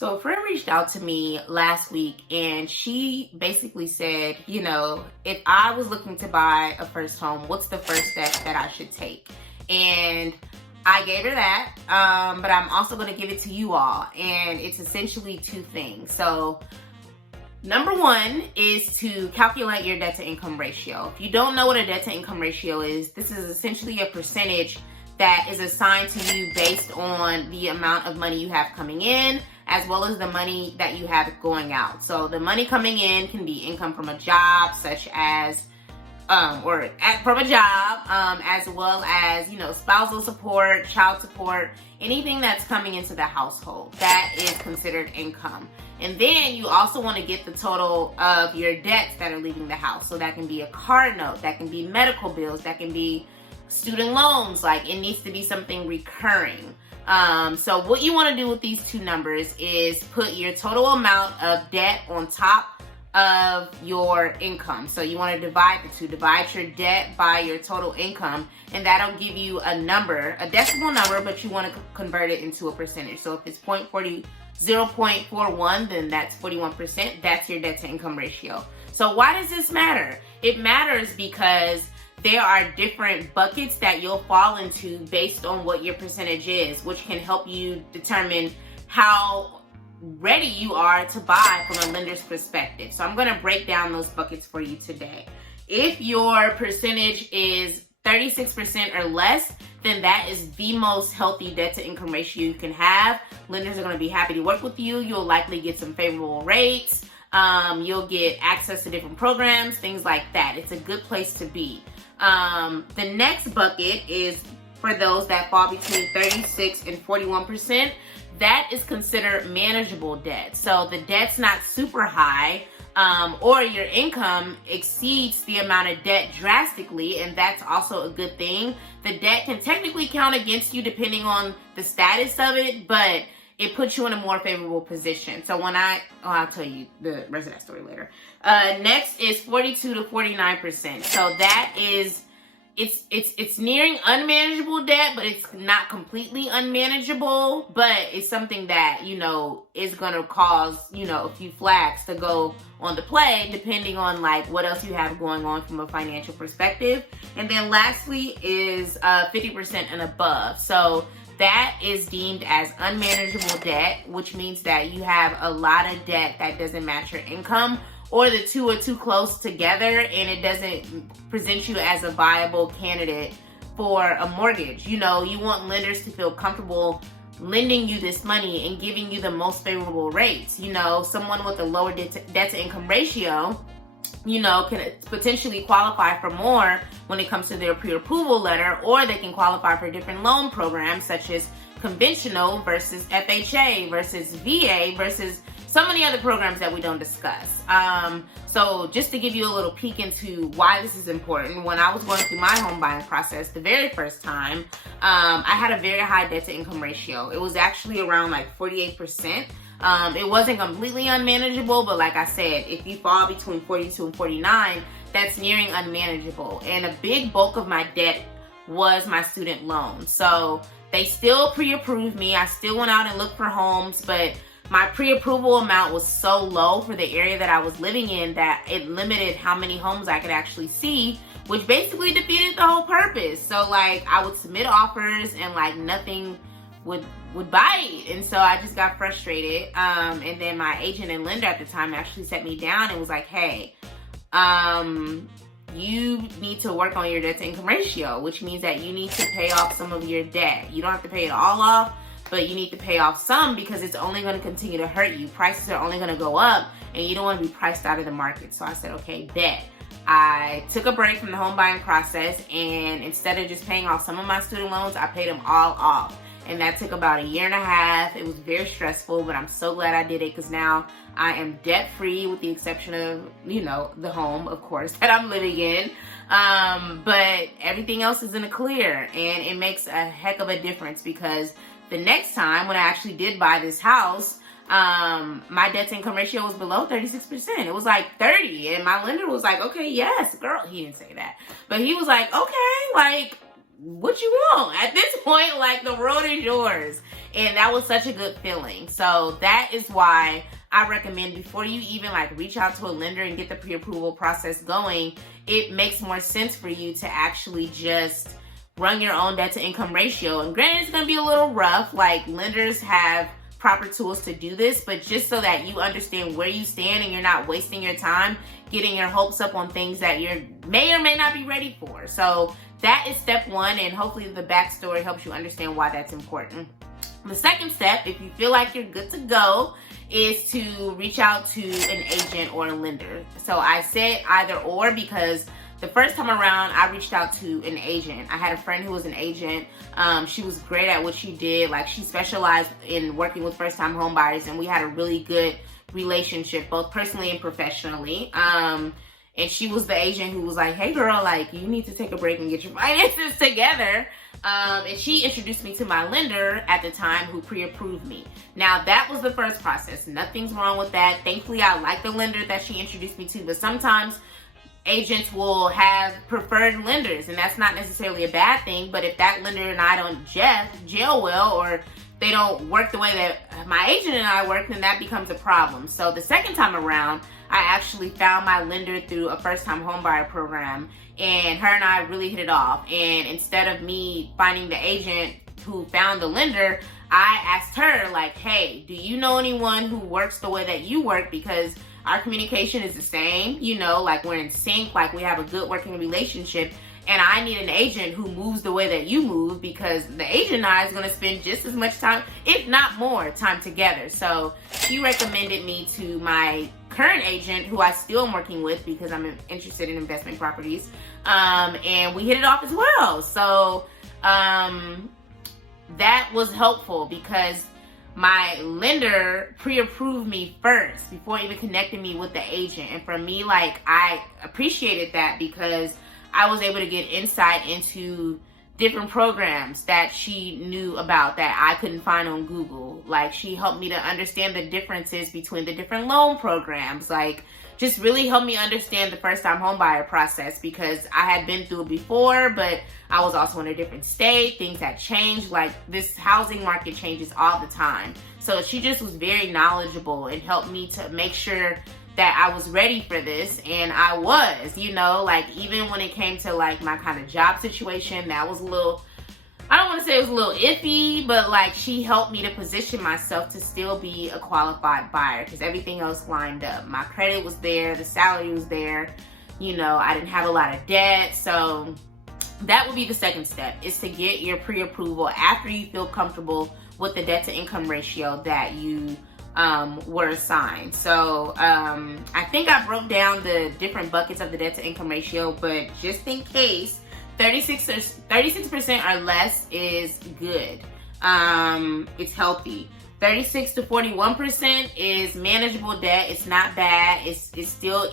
So a friend reached out to me last week and she basically said, if I was looking to buy a first home, what's the first step that I should take? And I gave her that, but I'm also going to give it to you all. And it's essentially two things. So number one is to calculate your debt to income ratio. If you don't know what a debt to income ratio is, this is essentially a percentage that is assigned to you based on the amount of money you have coming in, as well as the money that you have going out. So the money coming in can be income from a job, such as, as well as, spousal support, child support, anything that's coming into the household. That is considered income. And then you also want to get the total of your debts that are leaving the house. So that can be a car note, that can be medical bills, that can be student loans. Like, it needs to be something recurring. So what you want to do with these two numbers is put your total amount of debt on top of your income. So you want to divide the two, divide your debt by your total income, and that'll give you a number, a decimal number, but you want to convert it into a percentage. So if it's 0.41, then that's 41%. That's your debt to income ratio. So why does this matter? It matters because there are different buckets that you'll fall into based on what your percentage is, which can help you determine how ready you are to buy from a lender's perspective. So I'm going to break down those buckets for you today. If your percentage is 36% or less, then that is the most healthy debt to income ratio you can have. Lenders are going to be happy to work with you. You'll likely get some favorable rates. You'll get access to different programs, things like that. It's a good place to be. The next bucket is for those that fall between 36 and 41%. That is considered manageable debt. So the debt's not super high, or your income exceeds the amount of debt drastically, and that's also a good thing. The debt can technically count against you depending on the status of it, but it puts you in a more favorable position. So I'll tell you the rest of that story later. Next is 42 to 49%. So that is, it's nearing unmanageable debt, but it's not completely unmanageable, but it's something that, is going to cause, a few flags to go on the play, depending on what else you have going on from a financial perspective. And then lastly is 50% and above. So that is deemed as unmanageable debt, which means that you have a lot of debt that doesn't match your income, or the two are too close together and it doesn't present you as a viable candidate for a mortgage. You want lenders to feel comfortable lending you this money and giving you the most favorable rates. Someone with a lower debt to income ratio, can potentially qualify for more when it comes to their pre-approval letter, or they can qualify for different loan programs such as conventional versus FHA versus VA versus so many other programs that we don't discuss. So just to give you a little peek into why this is important, when I was going through my home buying process the very first time, I had a very high debt to income ratio. It was actually around 48%. It wasn't completely unmanageable, but like I said, if you fall between 42 and 49, that's nearing unmanageable. And a big bulk of my debt was my student loan. So they still pre-approved me. I still went out and looked for homes, but my pre-approval amount was so low for the area that I was living in that it limited how many homes I could actually see, which basically defeated the whole purpose. So I would submit offers and nothing would bite. And so I just got frustrated. And then my agent and lender at the time actually set me down and was like, hey, you need to work on your debt to income ratio, which means that you need to pay off some of your debt. You don't have to pay it all off, but you need to pay off some because it's only going to continue to hurt you. Prices are only going to go up and you don't want to be priced out of the market. So I said, okay, bet. I took a break from the home buying process, and instead of just paying off some of my student loans, I paid them all off. And that took about 1.5 years. It was very stressful, but I'm so glad I did it because now I am debt free with the exception of, the home, of course, that I'm living in. But everything else is in the clear, and it makes a heck of a difference because the next time when I actually did buy this house, my debt to income ratio was below 36%. It was 30. And my lender was like, okay, yes, girl. He didn't say that. But he was like, okay, what you want. At this point, like, the road is yours. And that was such a good feeling. So that is why I recommend, before you even like reach out to a lender and get the pre-approval process going, it makes more sense for you to actually just run your own debt to income ratio. And granted, it's going to be a little rough. Like, lenders have proper tools to do this, but just so that you understand where you stand and you're not wasting your time getting your hopes up on things that you may or may not be ready for. So that is step one, and hopefully the backstory helps you understand why that's important. The second step, if you feel like you're good to go, is to reach out to an agent or a lender. So I said either or because the first time around, I reached out to an agent. I had a friend who was an agent. She was great at what she did. Like, she specialized in working with first-time home buyers, and we had a really good relationship, both personally and professionally. And she was the agent who was like, hey girl, like, you need to take a break and get your finances together. And she introduced me to my lender at the time, who pre-approved me. Now, that was the first process. Nothing's wrong with that. Thankfully, I like the lender that she introduced me to, but sometimes agents will have preferred lenders, and that's not necessarily a bad thing. But if that lender and I don't gel well, or they don't work the way that my agent and I work, then that becomes a problem. So the second time around, I actually found my lender through a first-time homebuyer program, and her and I really hit it off. And instead of me finding the agent who found the lender, I asked her, like, hey, do you know anyone who works the way that you work? Because our communication is the same, you know, like, we're in sync, like, we have a good working relationship. And I need an agent who moves the way that you move, because the agent and I is going to spend just as much time, if not more, time together. So she recommended me to my current agent, who I still am working with because I'm interested in investment properties. And we hit it off as well. So that was helpful because my lender pre-approved me first before even connecting me with the agent. And for me, like, I appreciated that because I was able to get insight into different programs that she knew about that I couldn't find on Google. Like, she helped me to understand the differences between the different loan programs. Like, just really helped me understand the first-time homebuyer process, because I had been through it before, but I was also in a different state. Things had changed. Like, this housing market changes all the time. So she just was very knowledgeable and helped me to make sure that I was ready for this. And I was, you know, like, even when it came to like my kind of job situation, that was a little, I don't want to say it was a little iffy, but like, she helped me to position myself to still be a qualified buyer because everything else lined up. My credit was there, the salary was there, you know, I didn't have a lot of debt. So that would be the second step, is to get your pre-approval after you feel comfortable with the debt to income ratio that you were assigned. So I think I broke down the different buckets of the debt to income ratio, but just in case, 36% or less is good. It's healthy. 36 to 41% is manageable debt. It's not bad. It's still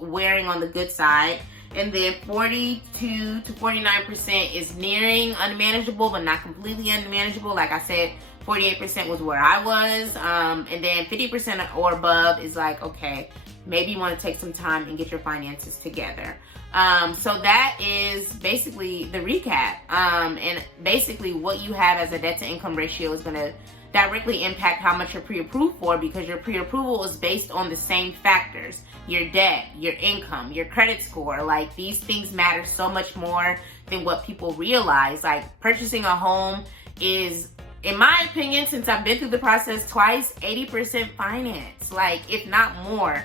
wearing on the good side. And then 42 to 49% is nearing unmanageable, but not completely unmanageable. Like I said, 48% was where I was. And then 50% or above is like, okay, maybe you want to take some time and get your finances together. So that is basically the recap. And basically what you have as a debt to income ratio is going to directly impact how much you're pre-approved for, because your pre-approval is based on the same factors: your debt, your income, your credit score. Like, these things matter so much more than what people realize. Like, purchasing a home is, in my opinion, since I've been through the process twice, 80% finance, like, if not more.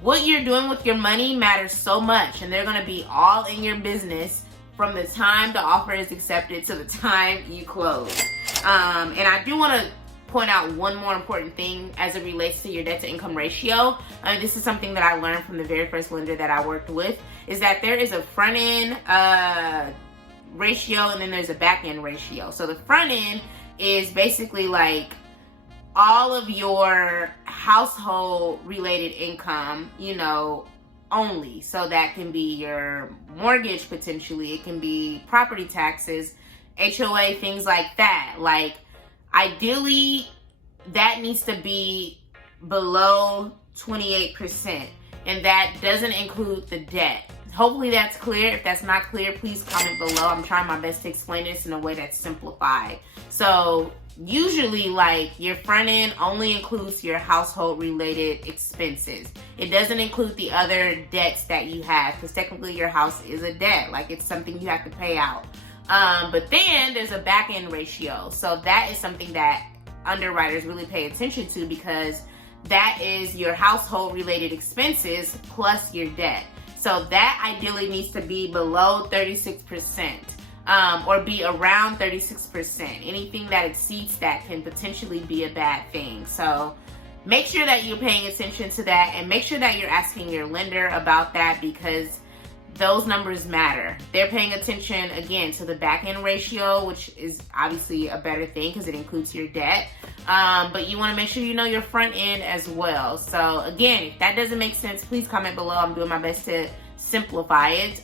What you're doing with your money matters so much, and they're going to be all in your business from the time the offer is accepted to the time you close. And I do want to point out one more important thing as it relates to your debt to income ratio. This is something that I learned from the very first lender that I worked with, is that there is a front end ratio and then there's a back end ratio. So the front end is basically like all of your household related income, you know, only. So that can be your mortgage, potentially. It can be property taxes, HOA, things like that. Like, ideally, that needs to be below 28%. And that doesn't include the debt. hopefully that's clear. If that's not clear, please comment below. I'm trying my best to explain this in a way that's simplified. So usually, like, your front end only includes your household related expenses. It doesn't include the other debts that you have, because technically your house is a debt. Like, it's something you have to pay out. But then there's a back end ratio. So that is something that underwriters really pay attention to, because that is your household related expenses plus your debt. So that ideally needs to be below 36%, or be around 36%. Anything that exceeds that can potentially be a bad thing. So make sure that you're paying attention to that, and make sure that you're asking your lender about that, because those numbers matter. They're paying attention, again, to the back end ratio, which is obviously a better thing because it includes your debt. But you want to make sure you know your front end as well. So again, if that doesn't make sense, please comment below. I'm doing my best to simplify it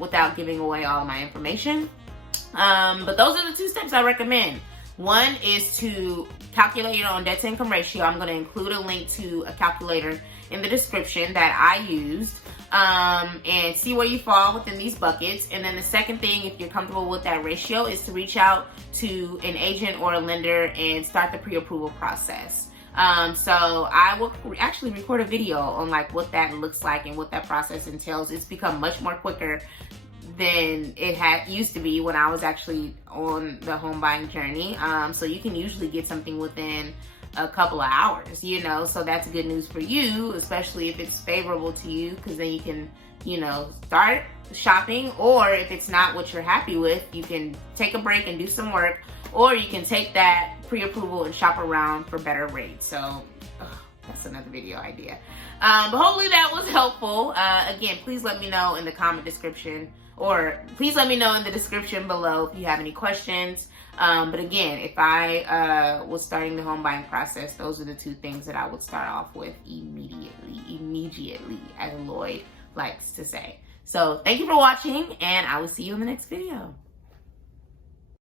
without giving away all of my information. But those are the 2 steps I recommend. One is to calculate your own debt to income ratio. I'm going to include a link to a calculator in the description that I used, and see where you fall within these buckets. And then the second thing, if you're comfortable with that ratio, is to reach out to an agent or a lender and start the pre-approval process. So I will actually record a video on like what that looks like and what that process entails. It's become much more quicker than it used to be when I was actually on the home buying journey. So you can usually get something within a couple of hours, you know, so that's good news for you, especially if it's favorable to you, because then you can, you know, start shopping. Or if it's not what you're happy with, you can take a break and do some work, or you can take that pre-approval and shop around for better rates. So that's another video idea. But hopefully that was helpful. Again, please let me know in the comment description, or please let me know in the description below if you have any questions. But again, if I was starting the home buying process, those are the 2 things that I would start off with immediately, as Lloyd likes to say. So thank you for watching, and I will see you in the next video.